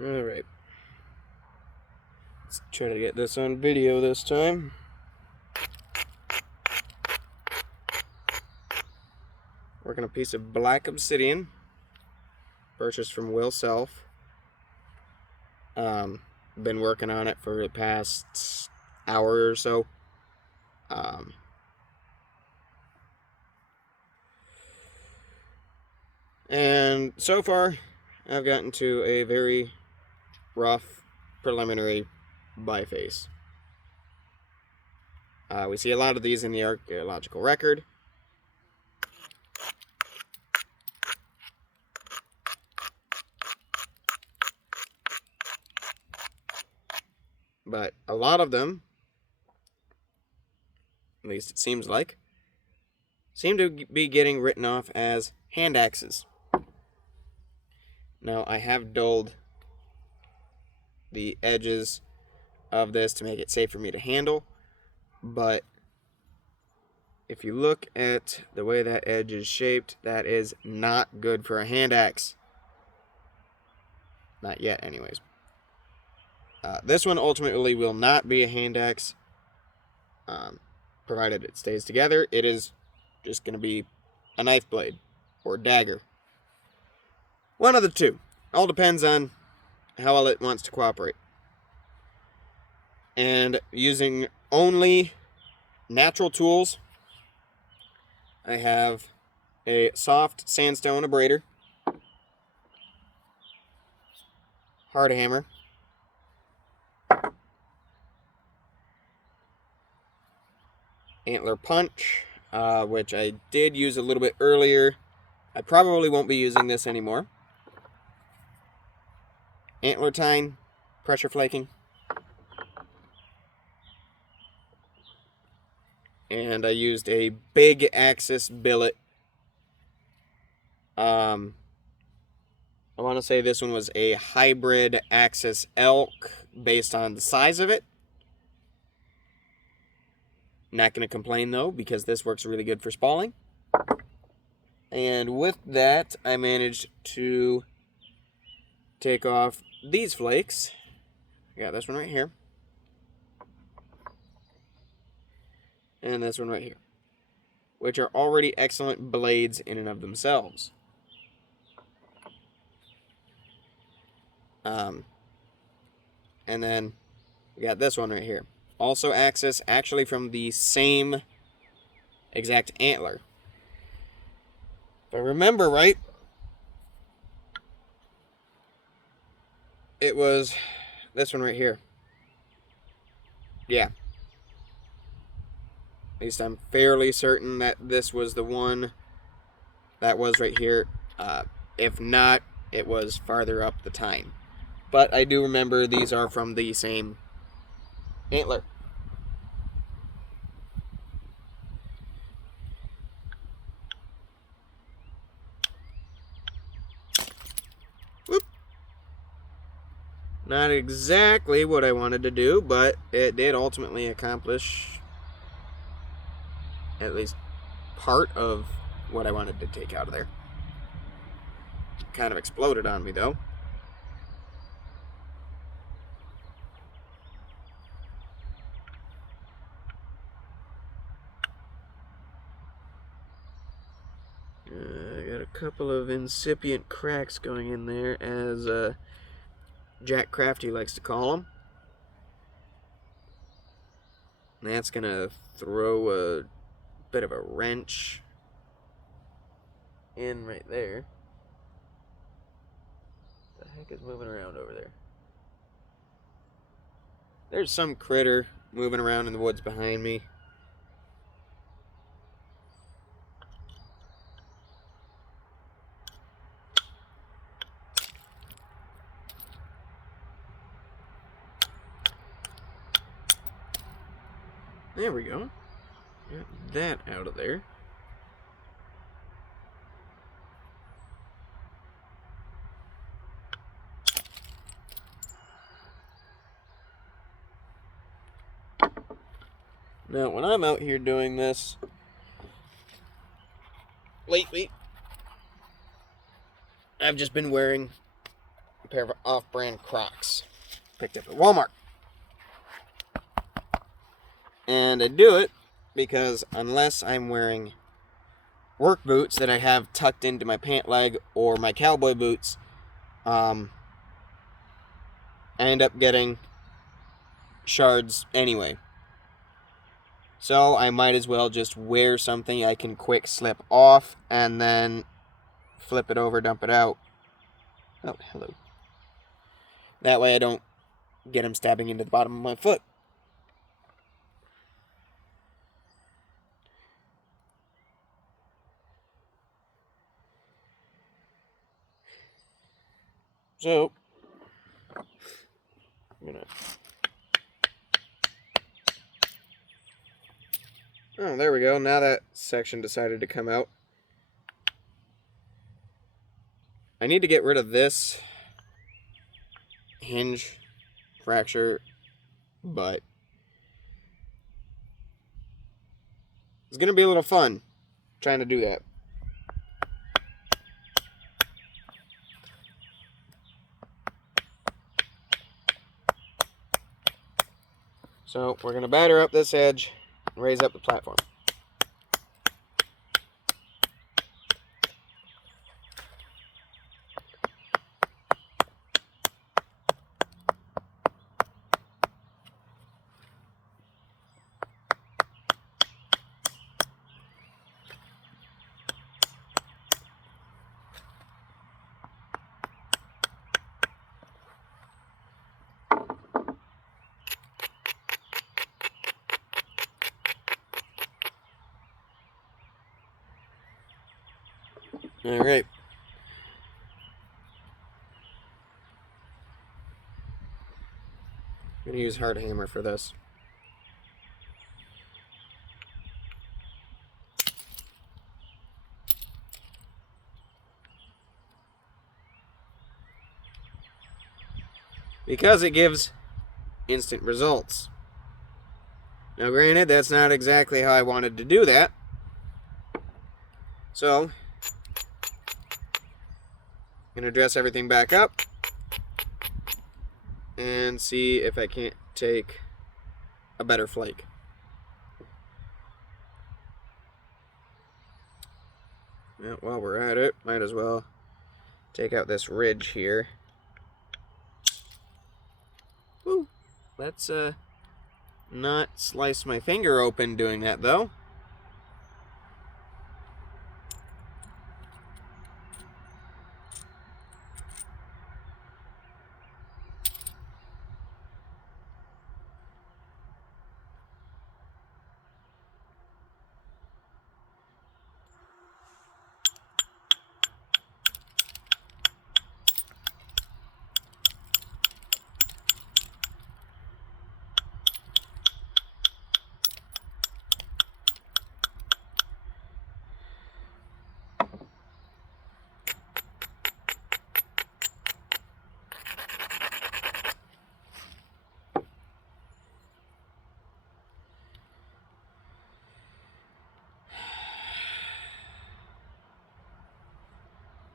Alright. Let's try to get this on video this time. Working a piece of black obsidian. Purchased from Will Self. Been working on it for the past hour or so. And so far, I've gotten to a very rough preliminary biface. We see a lot of these in the archaeological record. But a lot of them, at least it seems like, seem to be getting written off as hand axes. Now, I have dulled the edges of this to make it safe for me to handle, but if you look at the way that edge is shaped, that is not good for a hand axe. Not yet, anyways. This one ultimately will not be a hand axe, provided it stays together. It is just going to be a knife blade or dagger. One of the two. All depends on how well it wants to cooperate. And using only natural tools, I have a soft sandstone abrader, hard hammer, antler punch, which I did use a little bit earlier. I probably won't be using this anymore. Antler tine, pressure flaking. And I used a big axis billet. I want to say this one was a hybrid axis elk based on the size of it. Not going to complain though, because this works really good for spalling. And with that, I managed to take off these flakes. I got this one right here. And this one right here. Which are already excellent blades in and of themselves. And then we got this one right here. Also axis, actually from the same exact antler. If I remember right, it was this one right here. Yeah. At least I'm fairly certain that this was the one that was right here. If not, it was farther up the tine. But I do remember these are from the same antler. Whoop. Not exactly what I wanted to do, but it did ultimately accomplish at least part of what I wanted to take out of there. Kind of exploded on me though. I got a couple of incipient cracks going in there, as Jack Crafty likes to call them. And that's gonna throw a bit of a wrench in right there. What the heck is moving around over there? There's some critter moving around in the woods behind me. There we go. Got that out of there. Now, when I'm out here doing this, lately, I've just been wearing a pair of off-brand Crocs. Picked up at Walmart. And I do it because unless I'm wearing work boots that I have tucked into my pant leg or my cowboy boots, I end up getting shards anyway. So I might as well just wear something I can quick slip off and then flip it over, dump it out. Oh, hello. That way I don't get them stabbing into the bottom of my foot. So, I'm gonna... Oh, there we go. Now that section decided to come out. I need to get rid of this hinge fracture, but it's gonna be a little fun trying to do that. So we're gonna batter up this edge and raise up the platform. All right. I'm gonna use hard hammer for this. Because it gives instant results. Now granted, that's not exactly how I wanted to do that. So, I'm going to dress everything back up and see if I can't take a better flake. Well, while we're at it, might as well take out this ridge here. Woo! Let's not slice my finger open doing that though.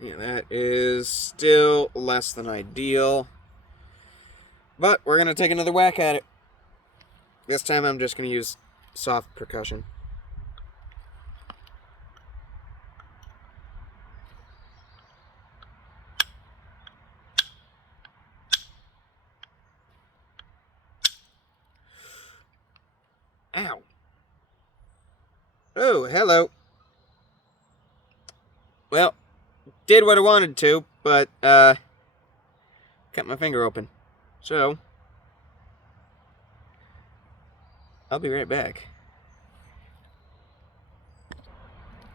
Yeah, that is still less than ideal. But we're going to take another whack at it. This time I'm just going to use soft percussion. Ow. Oh, hello. Well, did what I wanted to, but cut my finger open. So, I'll be right back.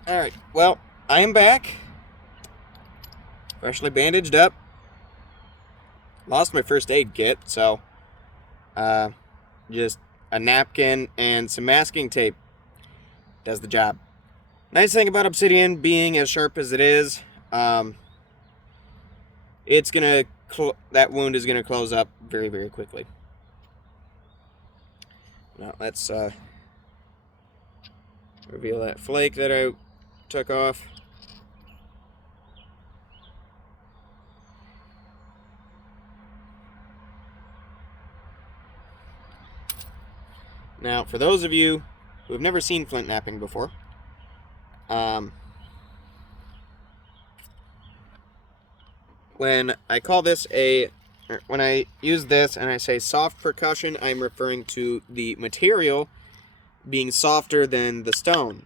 Alright, well, I am back. Freshly bandaged up. Lost my first aid kit, so just a napkin and some masking tape does the job. Nice thing about obsidian being as sharp as it is, it's gonna that wound is gonna close up very, very quickly. Now let's reveal that flake that I took off. Now, for those of you who have never seen flint knapping before, when I use this and I say soft percussion, I'm referring to the material being softer than the stone.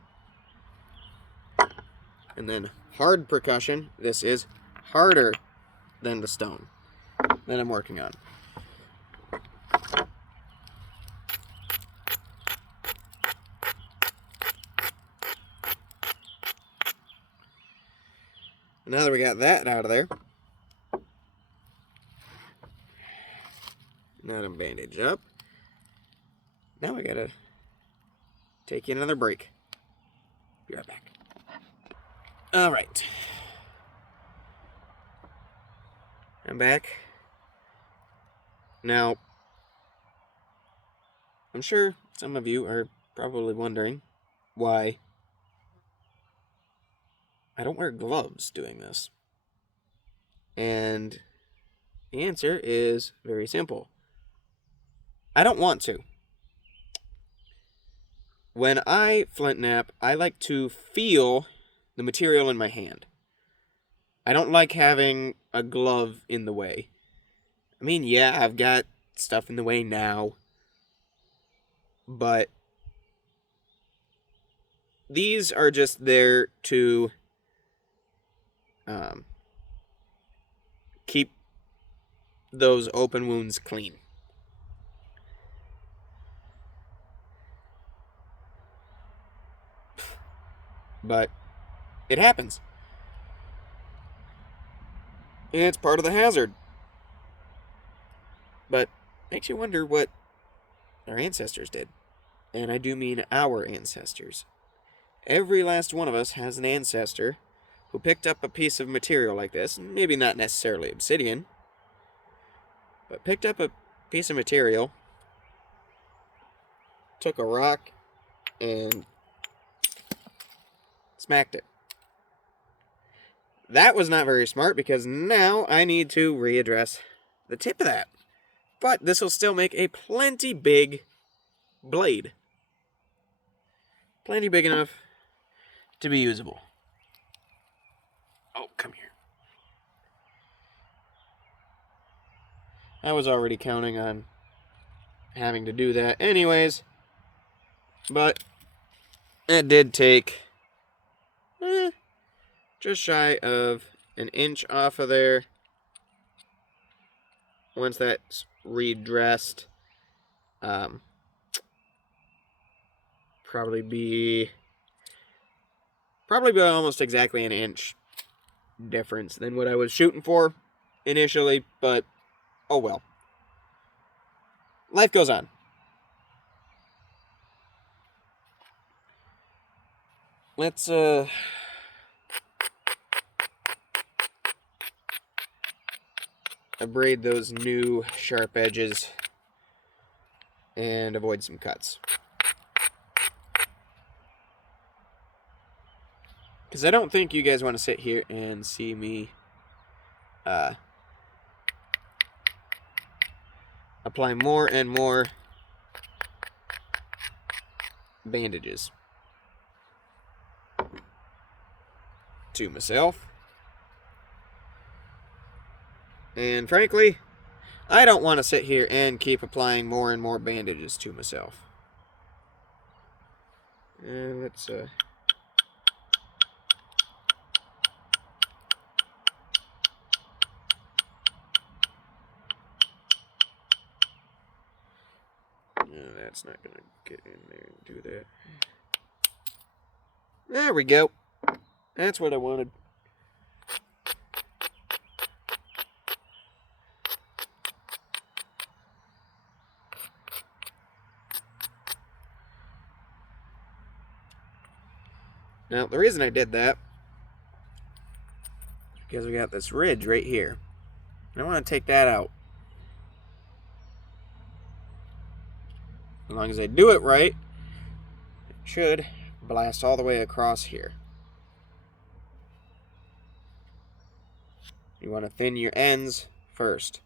And then hard percussion, this is harder than the stone that I'm working on. Now that we got that out of there, now I'm bandaged up. Now we gotta take you another break. Be right back. Alright. I'm back. Now, I'm sure some of you are probably wondering why I don't wear gloves doing this. And the answer is very simple. I don't want to. When I flint knap, I like to feel the material in my hand. I don't like having a glove in the way. I mean, yeah, I've got stuff in the way now, but these are just there to keep those open wounds clean. But it happens. It's part of the hazard. But makes you wonder what our ancestors did. And I do mean our ancestors. Every last one of us has an ancestor who picked up a piece of material like this, maybe not necessarily obsidian, but picked up a piece of material, took a rock, and smacked it. That was not very smart, because now I need to readdress the tip of that. But this will still make a plenty big blade. Plenty big enough to be usable. Oh, come here. I was already counting on having to do that anyways, but it did take just shy of an inch off of there. Once that's redressed, probably be almost exactly an inch difference than what I was shooting for initially, but oh well. Life goes on. Let's abrade those new sharp edges and avoid some cuts. Because I don't think you guys want to sit here and see me apply more and more bandages to myself. And frankly, I don't want to sit here and keep applying more and more bandages to myself. And let's that's not going to get in there and do that. There we go. That's what I wanted. Now, the reason I did that is because we got this ridge right here. And I want to take that out. As long as I do it right, it should blast all the way across here. You want to thin your ends first.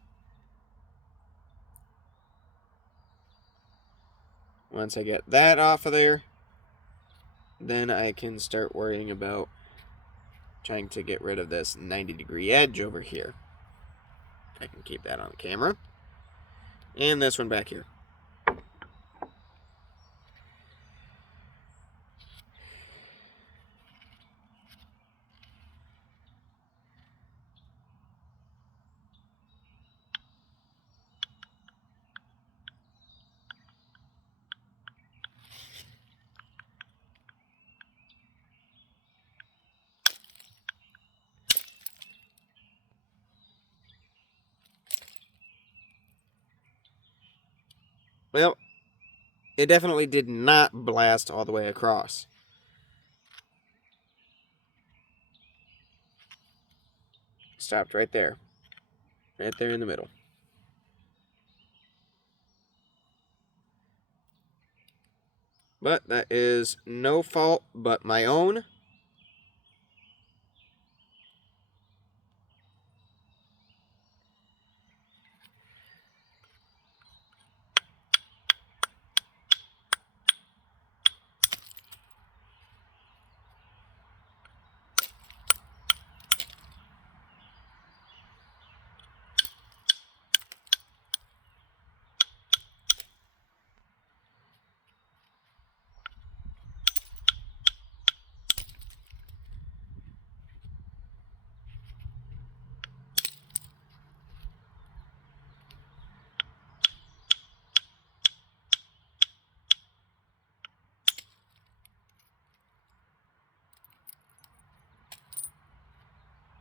Once I get that off of there, then I can start worrying about trying to get rid of this 90-degree edge over here. I can keep that on the camera. And this one back here. Well, it definitely did not blast all the way across. Stopped right there. Right there in the middle. But that is no fault but my own.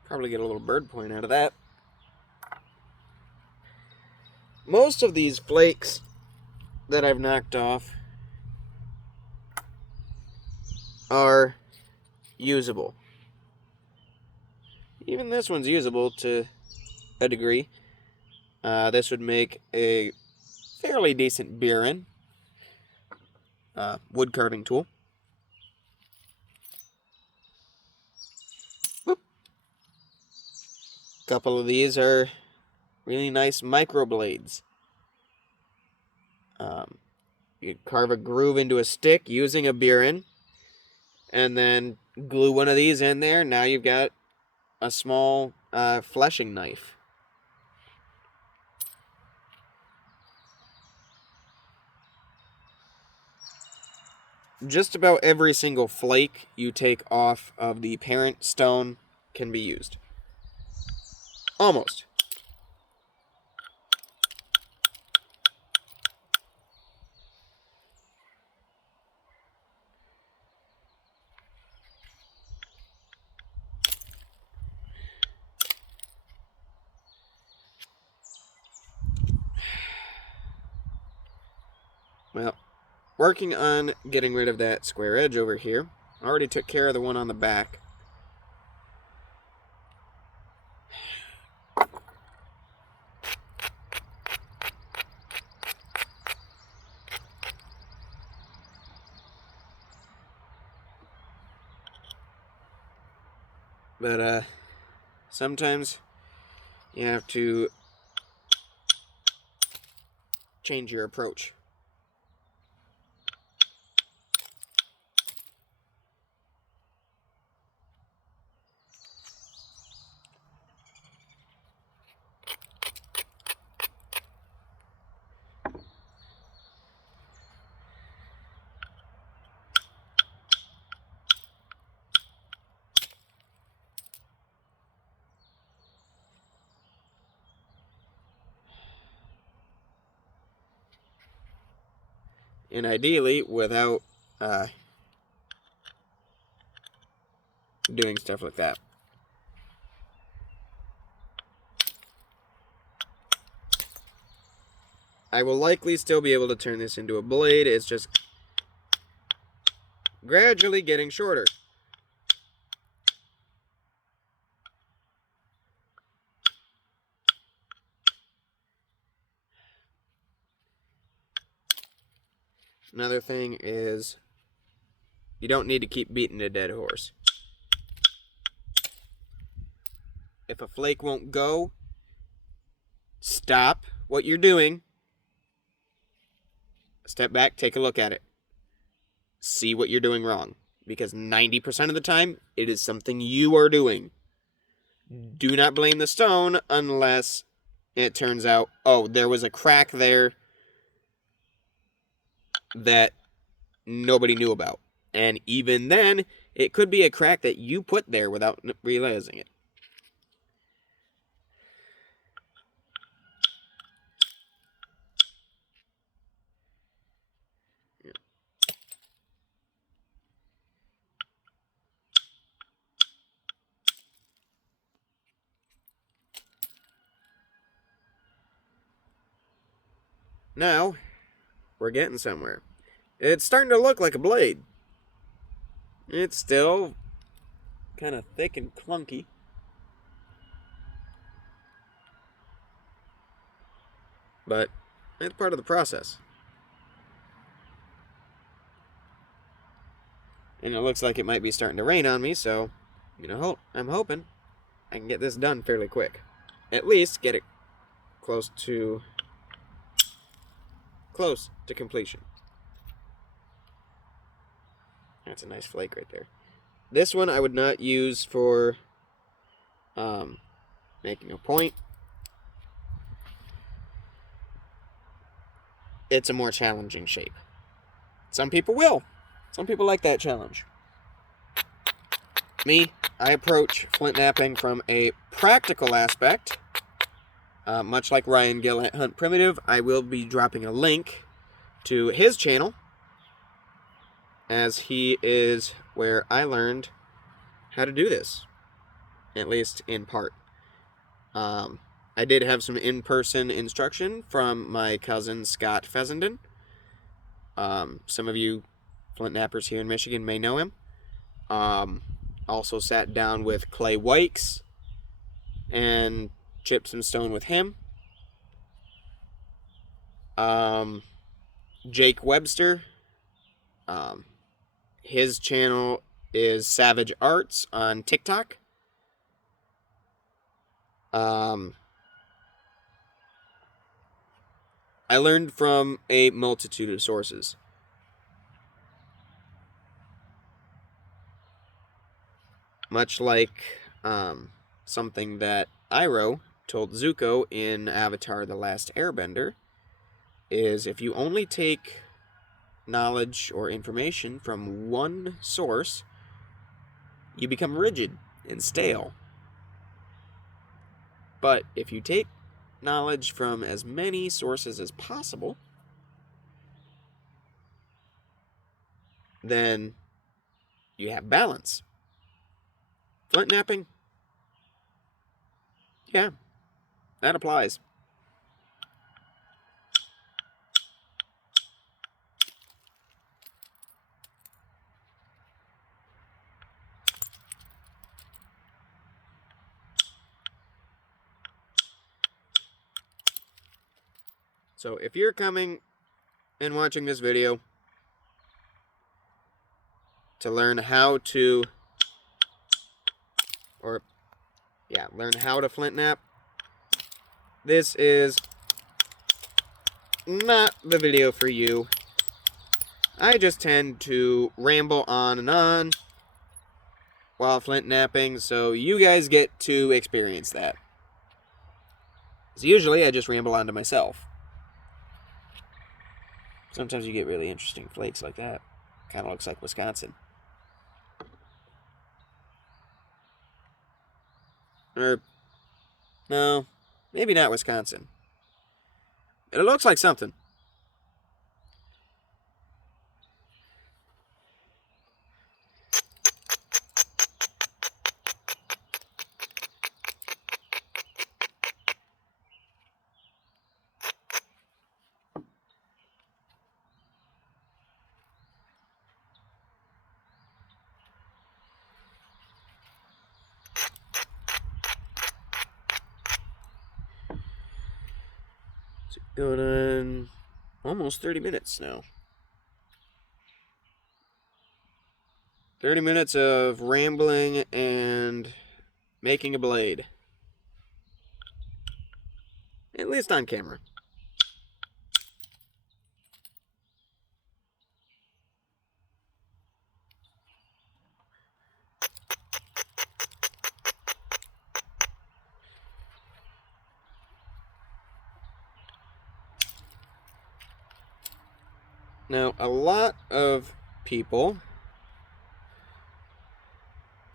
Probably get a little bird point out of that. Most of these flakes that I've knocked off are usable. Even this one's usable to a degree. This would make a fairly decent burin wood carving tool. Boop. A couple of these are really nice micro blades. You carve a groove into a stick using a burin, and then glue one of these in there. Now you've got a small fleshing knife. Just about every single flake you take off of the parent stone can be used. Almost. Well, working on getting rid of that square edge over here. I already took care of the one on the back. But sometimes you have to change your approach. And ideally, without doing stuff like that. I will likely still be able to turn this into a blade. It's just gradually getting shorter. Another thing is you don't need to keep beating a dead horse. If a flake won't go, stop what you're doing step back, take a look at it. See what you're doing wrong. Because 90% of the time, it is something you are doing. Do not blame the stone unless it turns out, oh, there was a crack there that nobody knew about. And even then, it could be a crack that you put there without realizing it. Now, we're getting somewhere. It's starting to look like a blade. It's still kind of thick and clunky. But it's part of the process. And it looks like it might be starting to rain on me, so I'm hoping I can get this done fairly quick. At least get it close to completion. That's a nice flake right there. This one I would not use for making a point. It's a more challenging shape. Some people will. Some people like that challenge. Me, I approach flint knapping from a practical aspect. Much like Ryan Gill at Hunt Primitive, I will be dropping a link to his channel, as he is where I learned how to do this, at least in part. I did have some in-person instruction from my cousin Scott Fessenden. Some of you flint knappers here in Michigan may know him. Also sat down with Clay Wykes and chipped some stone with him. Jake Webster. His channel is Savage Arts on TikTok. I learned from a multitude of sources. Much like something that Iroh told Zuko in Avatar: The Last Airbender, is if you only take knowledge or information from one source, you become rigid and stale. But if you take knowledge from as many sources as possible, then you have balance. Flint knapping, yeah, that applies. So if you're coming and watching this video to learn how to, learn how to flint knap, this is not the video for you. I just tend to ramble on and on while flint knapping, so you guys get to experience that. So usually I just ramble on to myself. Sometimes you get really interesting flakes like that. Kind of looks like Wisconsin. Or, no, maybe not Wisconsin. It looks like something. Going on almost 30 minutes now. 30 minutes of rambling and making a blade. At least on camera. Now, a lot of people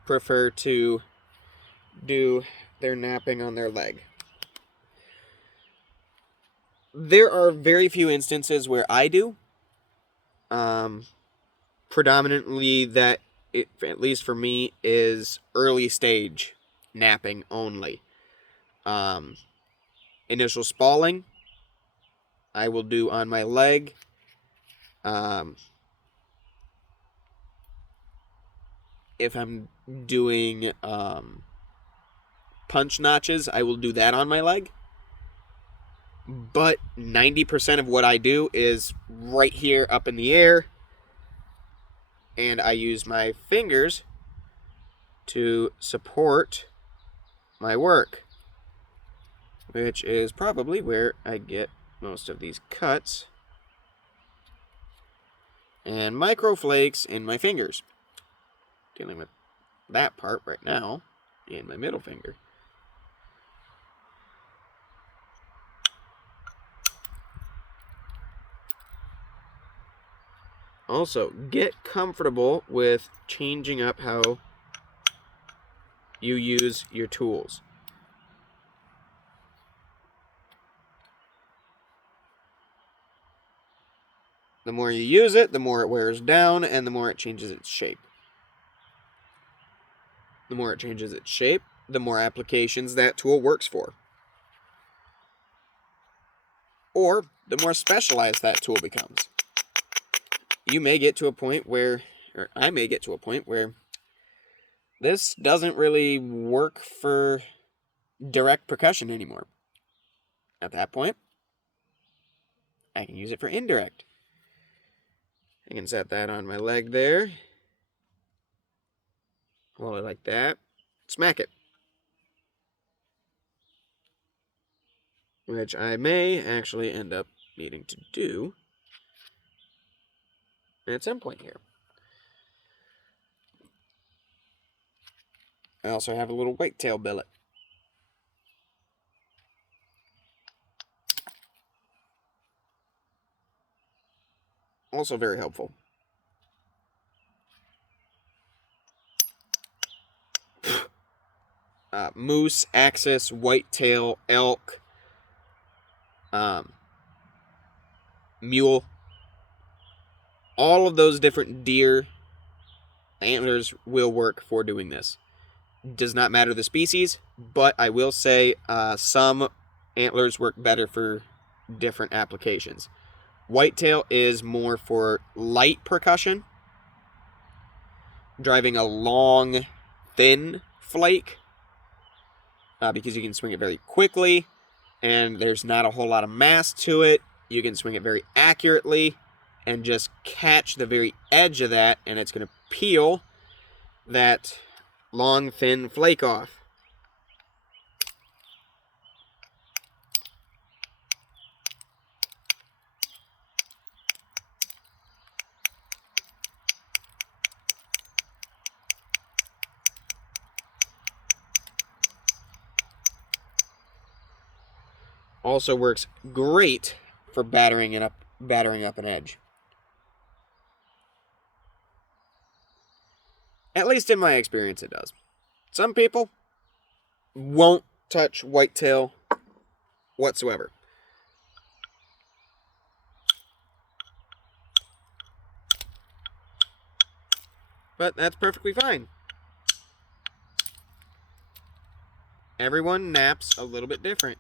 prefer to do their knapping on their leg. There are very few instances where I do. Predominantly that, at least for me, is early stage knapping only. Initial spalling, I will do on my leg. If I'm doing punch notches, I will do that on my leg. But 90% of what I do is right here up in the air, and I use my fingers to support my work, which is probably where I get most of these cuts and microflakes in my fingers. Dealing with that part right now in my middle finger. Also, get comfortable with changing up how you use your tools. The more you use it, the more it wears down, and the more it changes its shape. The more it changes its shape, the more applications that tool works for. Or the more specialized that tool becomes. You may get to a point where, or I may get to a point where this doesn't really work for direct percussion anymore. At that point, I can use it for indirect. I can set that on my leg there. Hold it like that. Smack it. Which I may actually end up needing to do at some point here. I also have a little whitetail billet. Also very helpful. Moose, axis, whitetail, elk, mule. All of those different deer antlers will work for doing this. Does not matter the species, but I will say some antlers work better for different applications. Whitetail is more for light percussion, driving a long, thin flake, because you can swing it very quickly, and there's not a whole lot of mass to it. You can swing it very accurately, and just catch the very edge of that, and it's going to peel that long, thin flake off. Also works great for battering up an edge. At least in my experience, it does. Some people won't touch whitetail whatsoever. But that's perfectly fine. Everyone naps a little bit different.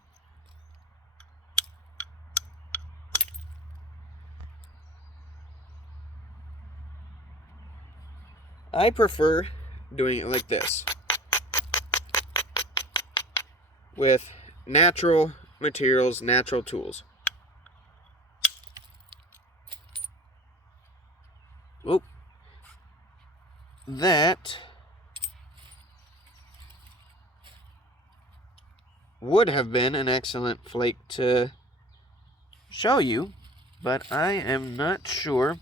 I prefer doing it like this, with natural materials, natural tools. Oop. That would have been an excellent flake to show you, but I am not sure.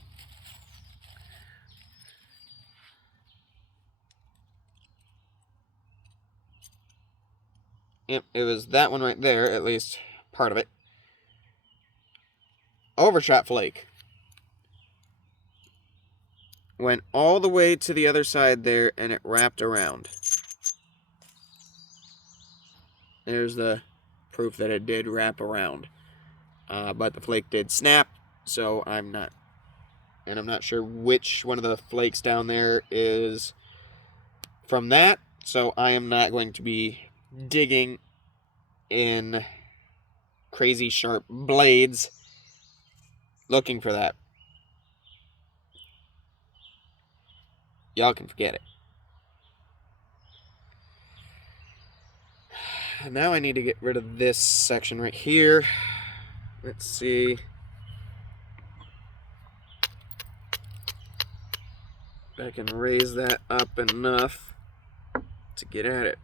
Yep, it was that one right there, at least part of it. Overshot flake. went all the way to the other side there, and it wrapped around. There's the proof that it did wrap around. But the flake did snap, so I'm not sure which one of the flakes down there is from that, so I am not going to be digging in crazy sharp blades looking for that. Y'all can forget it. Now I need to get rid of this section right here. Let's see. I can raise that up enough to get at it.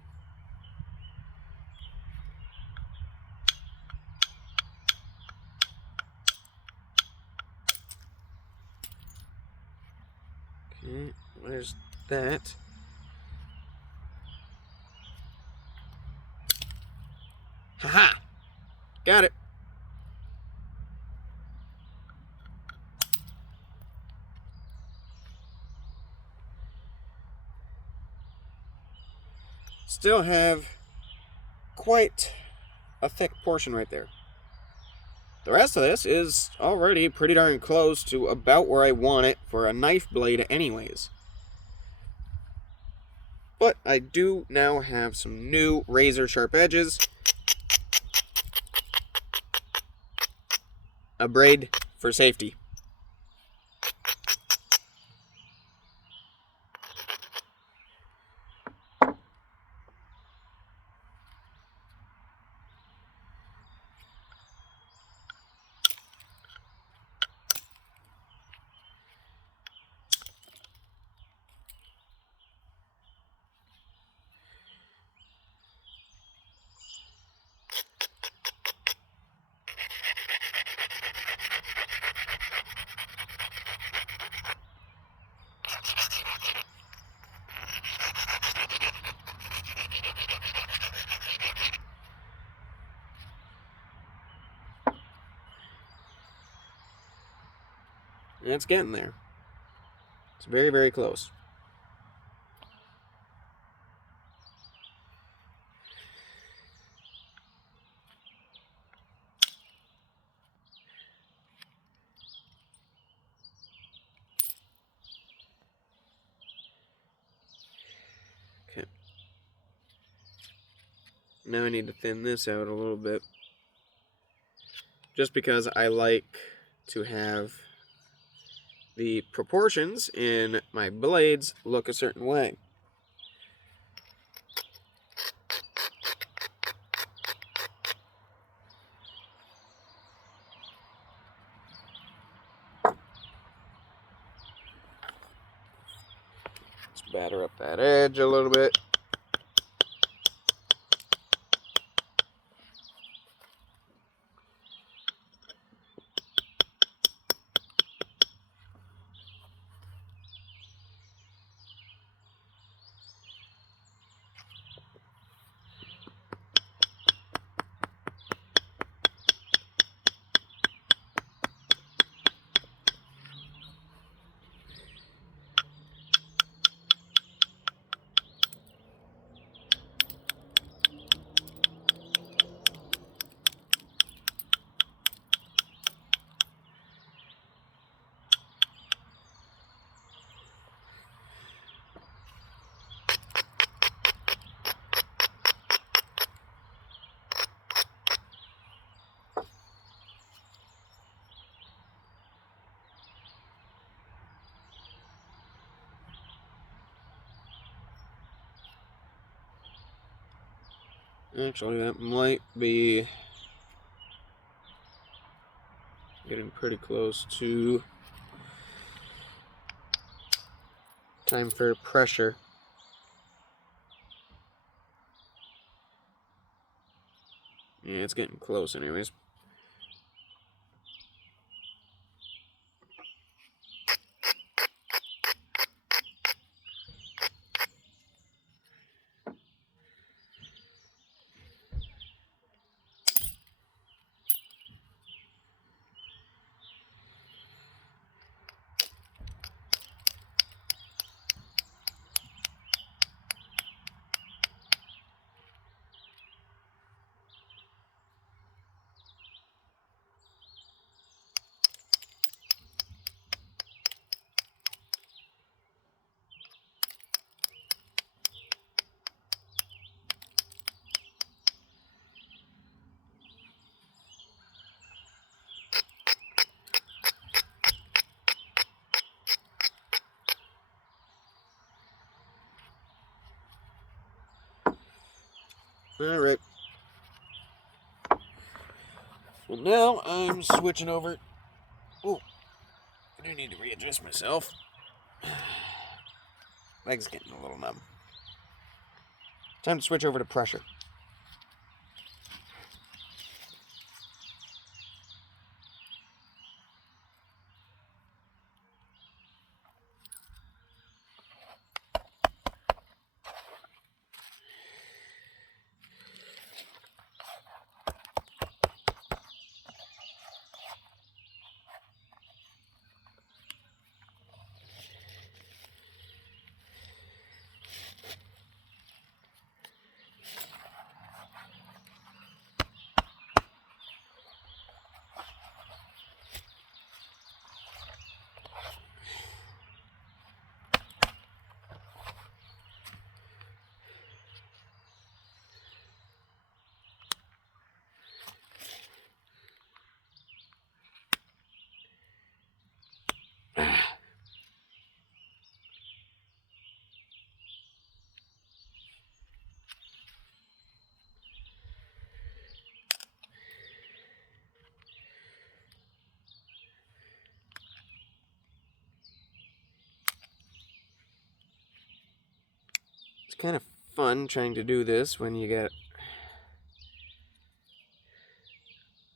Okay, where's that? Haha! Got it. Still have quite a thick portion right there. The rest of this is already pretty darn close to about where I want it for a knife blade anyways. But I do now have some new razor sharp edges. A braid for safety. And it's getting there. It's very, very close. Okay. Now I need to thin this out a little bit. Just because I like to have the proportions in my blades look a certain way. Let's batter up that edge a little bit. Actually, that might be getting pretty close to time for pressure. Yeah, it's getting close anyways. Alright. So now I'm switching over. Oh, I do need to readjust myself. Leg's getting a little numb. Time to switch over to pressure. It's kind of fun trying to do this when you get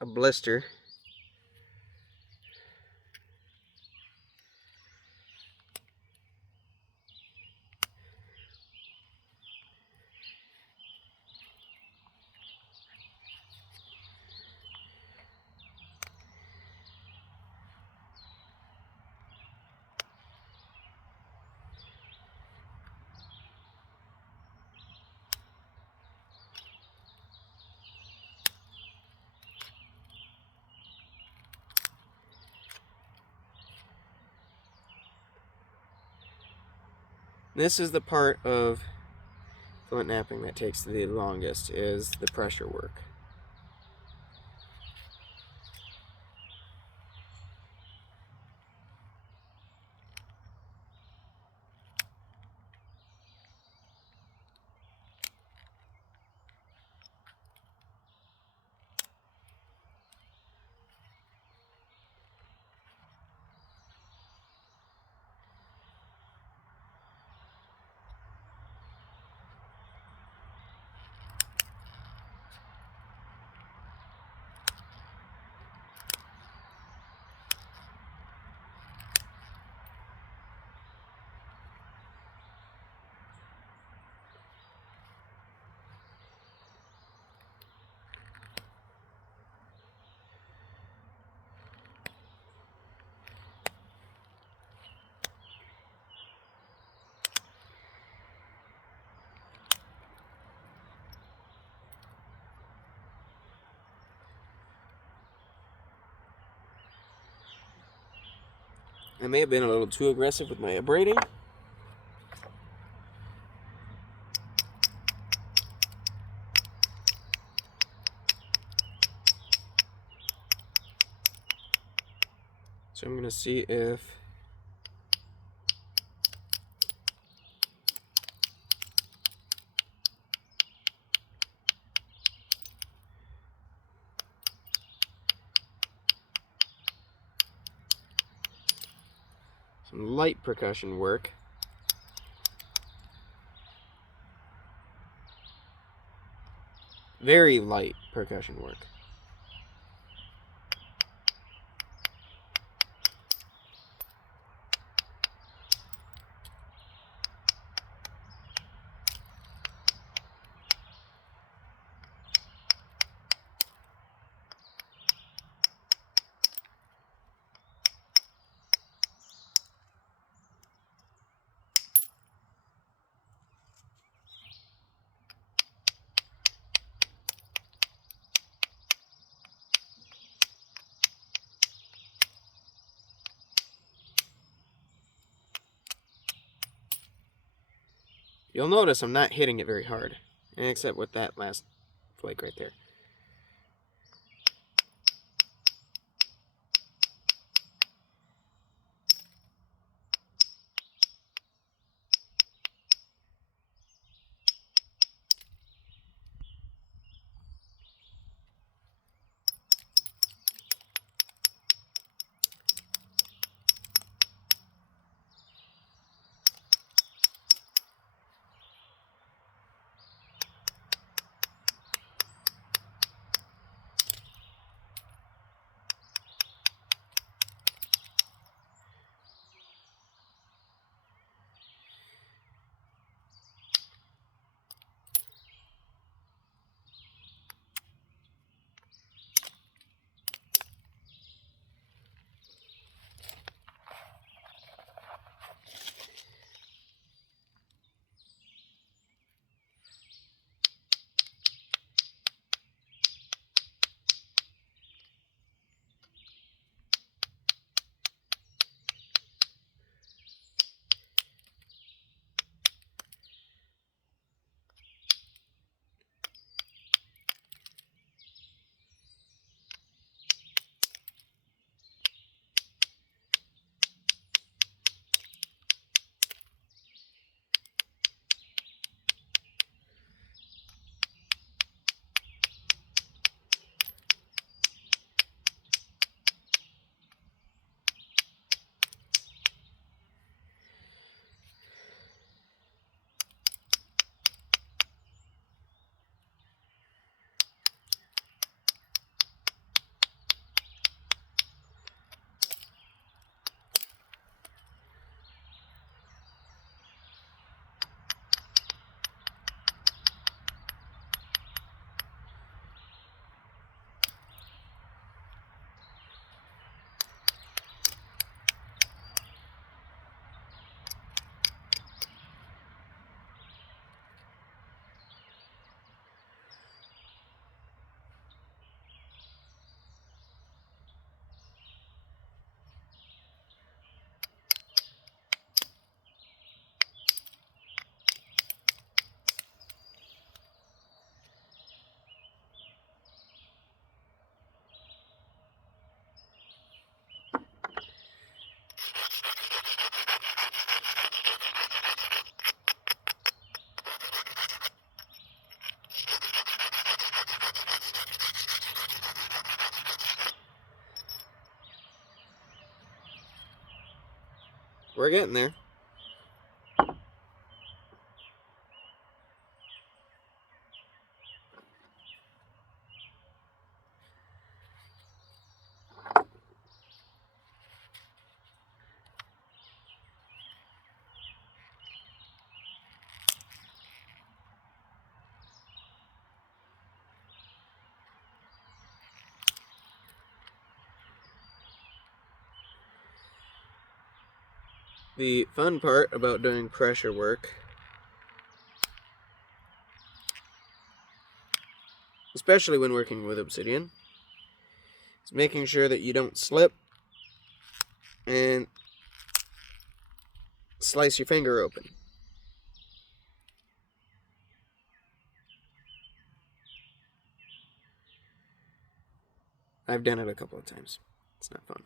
a blister. This is the part of flint knapping that takes the longest, is the pressure work. I may have been a little too aggressive with my abrading. So I'm going to see if some light percussion work. Very light percussion work. You'll notice I'm not hitting it very hard, except with that last flake right there. we're getting there. The fun part about doing pressure work, especially when working with obsidian, is making sure that you don't slip and slice your finger open. I've done it a couple of times. It's not fun.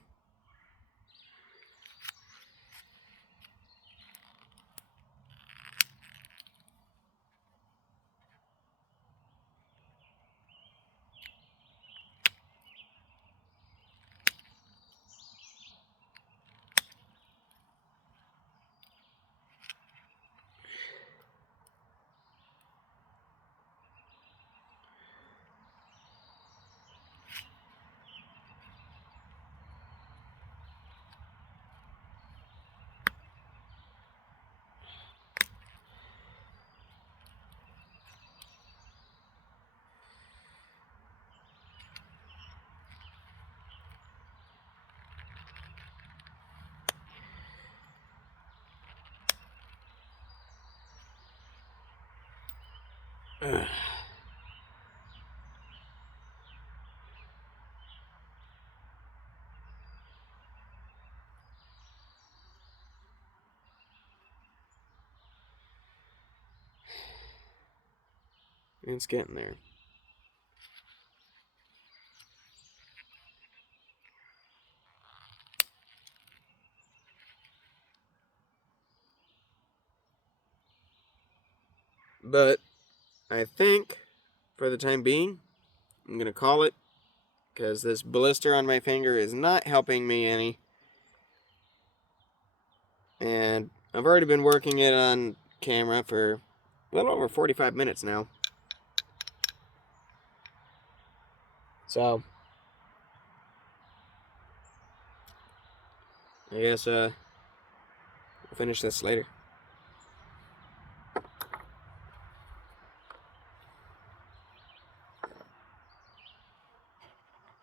It's getting there. But I think, for the time being, I'm going to call it, because this blister on my finger is not helping me any. And I've already been working it on camera for a little over 45 minutes now. So, I guess we'll finish this later.